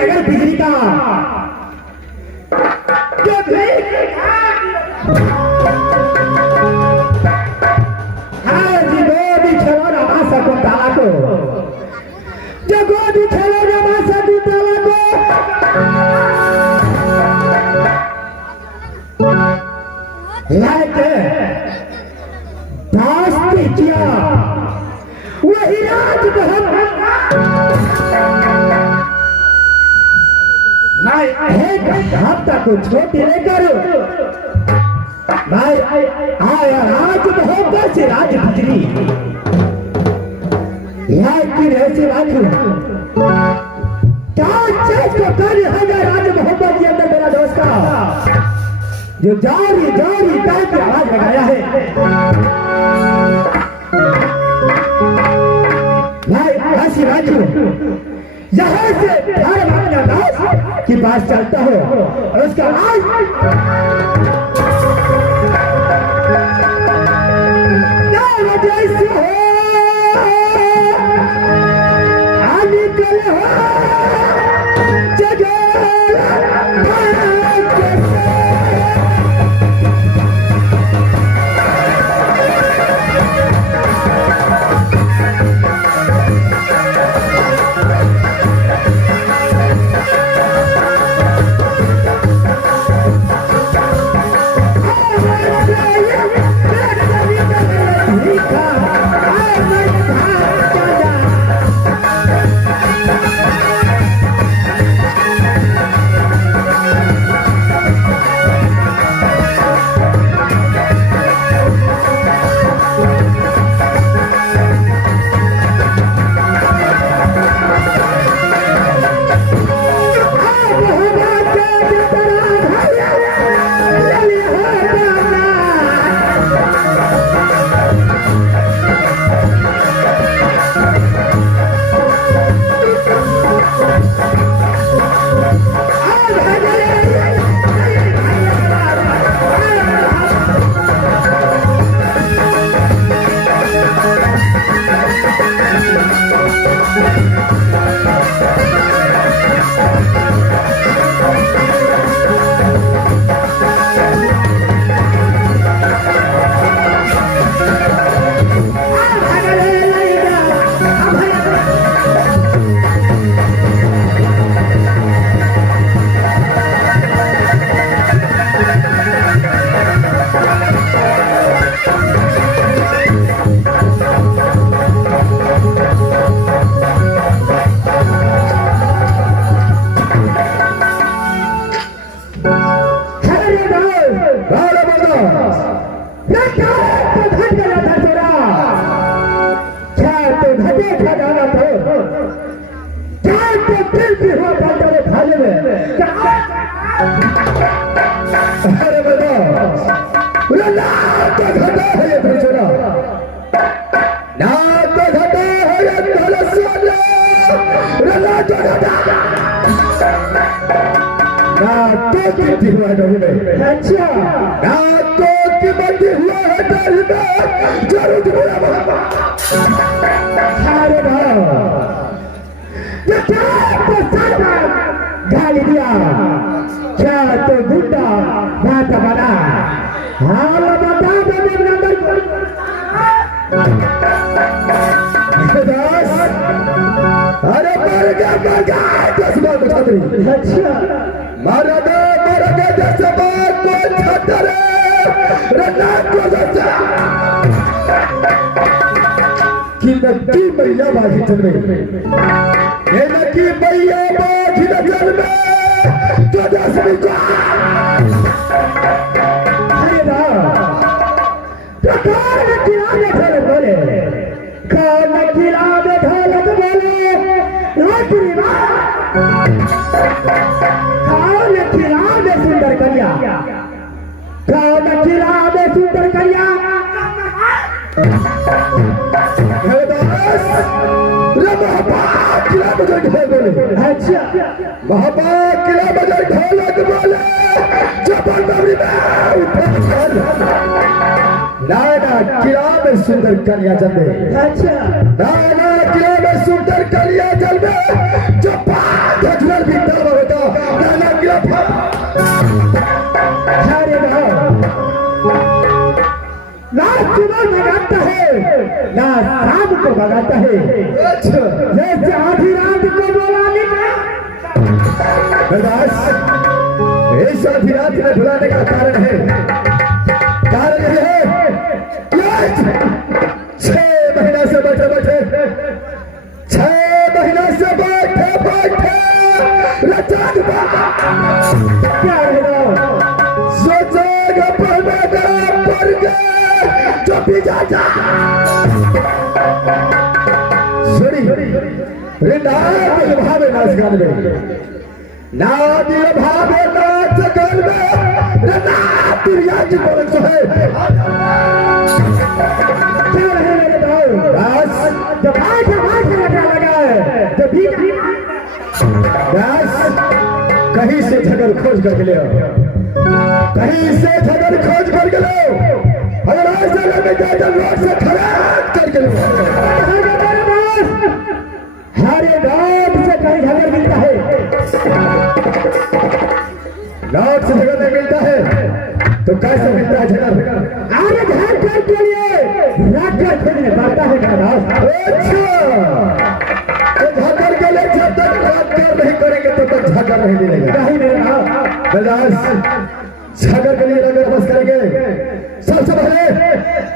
नगर बिजली का जो गोदी खेलौना मासा को ताला को जो गोदी खेलौना मासा को ताला को लाके दास्ती किया वही राज मैं एक हफ्ता को छोटी लेकर मैं आया राज मोहब्बत से राज बिजली ऐसी बात क्या चीज को कार्य है राज मोहब्बत के अंदर मेरा दोस्त का जो जारी जारी करके आवाज लगाया है मैं ऐसी बात यहाँ से हर अपने दास के पास चलता हो और उसका आज गाली दिया क्या तो गुंडा बात बना हाल बता अरे मर गया अच्छा मारा जैसे बात को छतरे रन्ना को जैसे कि नक्की मैया बाजी चल में ये नक्की मैया बाजी चल में तो दसवीं को अरे ना प्रकार किराने ढोल बोले कौन किराने ढोलक बोले रोटी कौन किराने सुंदर कन्या कौन किराने सुंदर कन्या अच्छा महापात किला बजाय ढोलक बोले जबरदस्ती नाना किला में सुंदर कन्या चंदे अच्छा नाना किला में सुंदर कलिया जल में जो पांच अजगर भी तब होता नाना गिरफ्तार। ना सुबह भगाता है ना शाम को भगाता है। अच्छा जैसे आधी रात को बोला इस आधी रात में बुलाने का कारण है, कारण यह है 6 महीना से बैठे बैठे 6 महीना से बैठे बैठे क्या सोचेगा पढ़ने पढ़ गए जो भी जाता सुनी भावे नाच गान में नादी भावे नाच गान में नाच बोल सो है क्या रहे मेरे भाई बस जब लगा है जब भी बस कहीं से झगड़ खोज कर ले कहीं से झगड़ खोज कर ले अगर आज जगह में जाकर रोड से खराब करके हरे गांव से कहीं झगड़ मिलता है लौट से झगड़ नहीं मिलता है तो कैसे मिलता है झगड़ आगे घर घर के लिए रात खोजने पड़ता है अच्छा तो झगड़ के लिए जब तक रात नहीं करेंगे तब तक झगड़ नहीं मिलेगा नहीं मिलेगा झगड़ के लिए अगर बस करेंगे सबसे पहले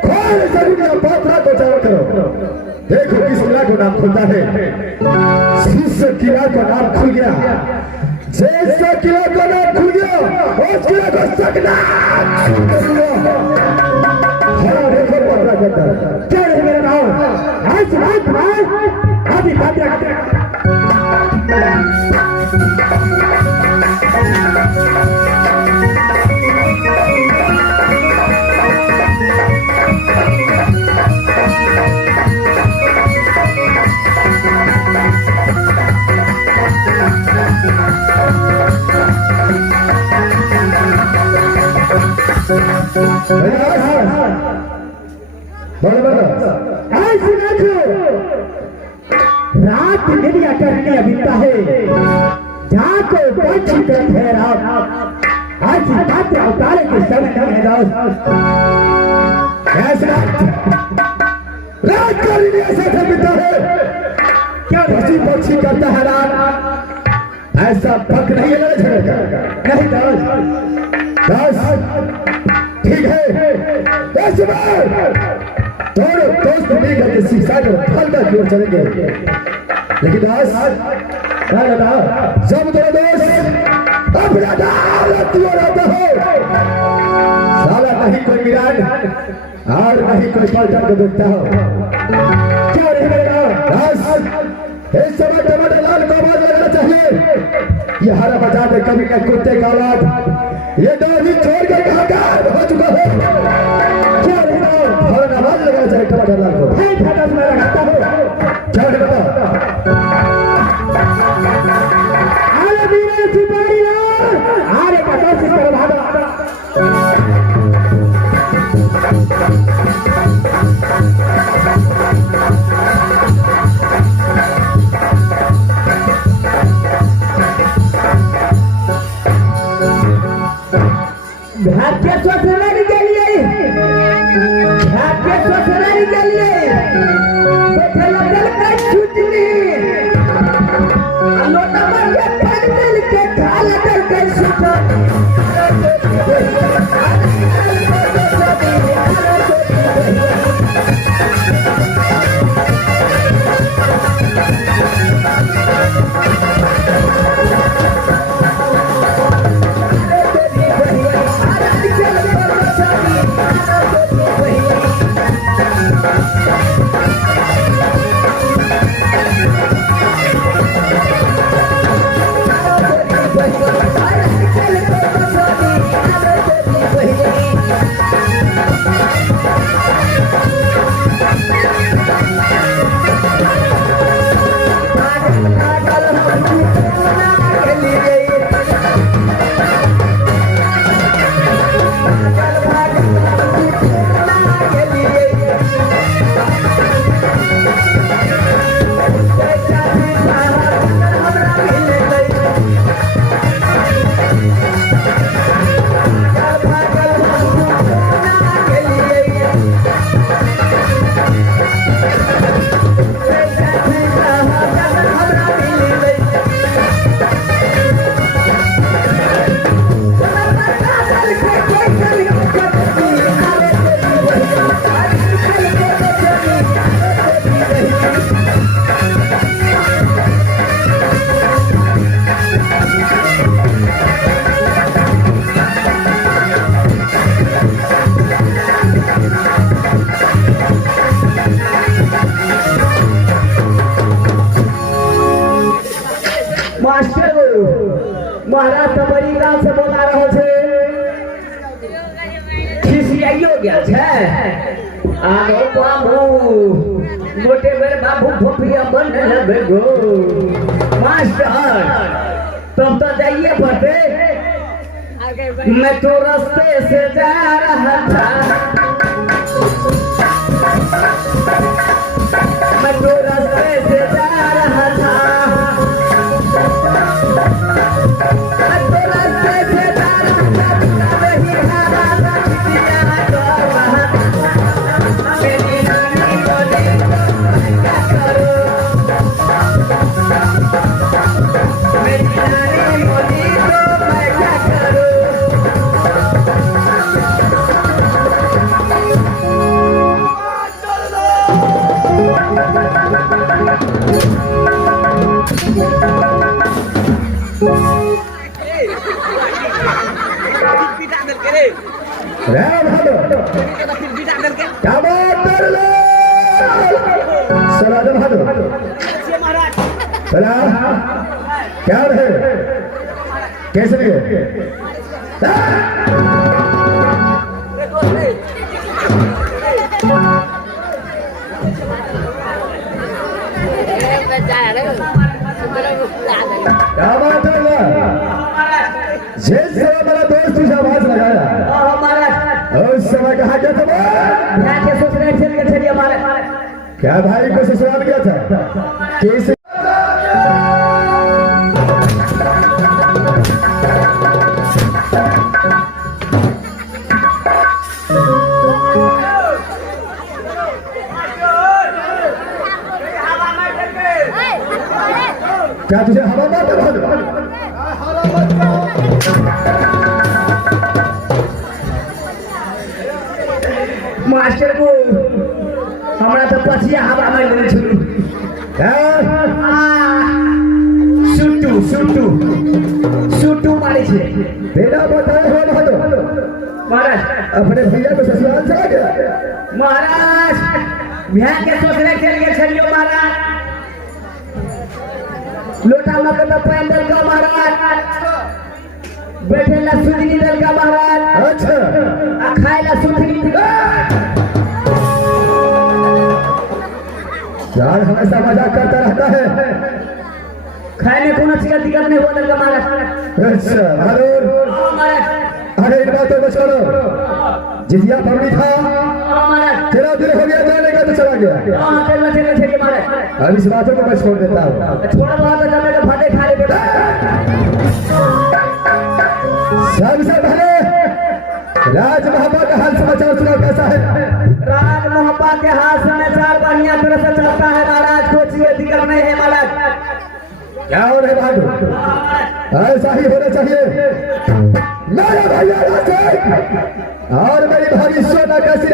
खोल जरूर पात्रा को चारों करो देखो किस किला को नाम खुलता है जिस किला का नाम खुल गया जैसे किला का नाम खुल गया उस किला को सकना देखो पात्रा करता क्या है मेरा नाम आज रात आदि पात्रा रात दुनिया करने बीता है जाको पंछी का ठहराव आज बात उतारे के समय न है दोस्त रात का दिन ऐसा बीता है क्या पक्षी पक्षी करता है रात ऐसा पक नहीं है नहीं दोस्त ठीक है दोनों दोस्त मिलकर के सीसाइड और फलदा की ओर चलेंगे लेकिन दास जब दोनों दोस्त अपना दावत की ओर आते हो साला नहीं कोई मिराज और नहीं कोई पलटन को देखता हो क्या नहीं मिलेगा दास इस समय टमाटर लाल को आवाज लगाना चाहिए ये हरा बजा दे कभी का कुत्ते का औलाद ये डोरी छोड़ के कहां हो चुका है क्या और आवाज लगाना चाहिए टमाटर लाल को भाई फाटा में लगाता हूं क्या बता अरे वीर सिपाही लाल अरे पता से कर भागा भारतीय स्वच्छता के लिए भारतीय स्वच्छता के लिए बैठे लगल का छुटनी लोटा में के पड़ल के खाल कर के सुपर मास्टर महाराज तो बड़ी गांव से बोला रहे थे खिसियाइयो गया छे आगो बाबू मोटे बेर बाबू भोपिया बन लगे गो मास्टर तुम तो जाइए पड़ते मैं तो रास्ते से जा रहा था मैं तो रास्ते से जा रहा था क्या रहे कैसे नहीं क्या बात है जिस समय मेरा दोस्त इस आवाज लगाया उस समय कहा क्या था क्या भाई को ससुराल गया था कैसे क्या तुझे हवा मत मास्टर को हमारा तो पछिया हवा में ले छुलू सुटू सुटू सुटू मारे छे बेटा बताए हो महाराज अपने भैया को ससुराल चला गया महाराज भैया के सोचने के लिए चलियो महाराज लोटा मत पैंडल का महाराज बैठे ला सुधनी दल का महाराज अच्छा खाए ला सुधनी यार हमेशा मजाक करता रहता है खाने को ना चिकन दिक्कत नहीं होने का महाराज अच्छा अरे इन बातों को छोड़ो जितिया पवनी था तेरा दिल हो गया जाने का तो चला गया अब इस बातों को मैं छोड़ देता हूँ छोड़ दो फटे खा ले बेटा सबसे पहले राज मोहब्बा का हाल समाचार सुनाओ कैसा है राज मोहब्बा के हाल समाचार बढ़िया तरह से चलता है महाराज कोई चीज दिक्कत नहीं है महाराज क्या हो रहे भाई ऐसा ही होना चाहिए मेरा भैया और मेरी भाभी सोना कैसी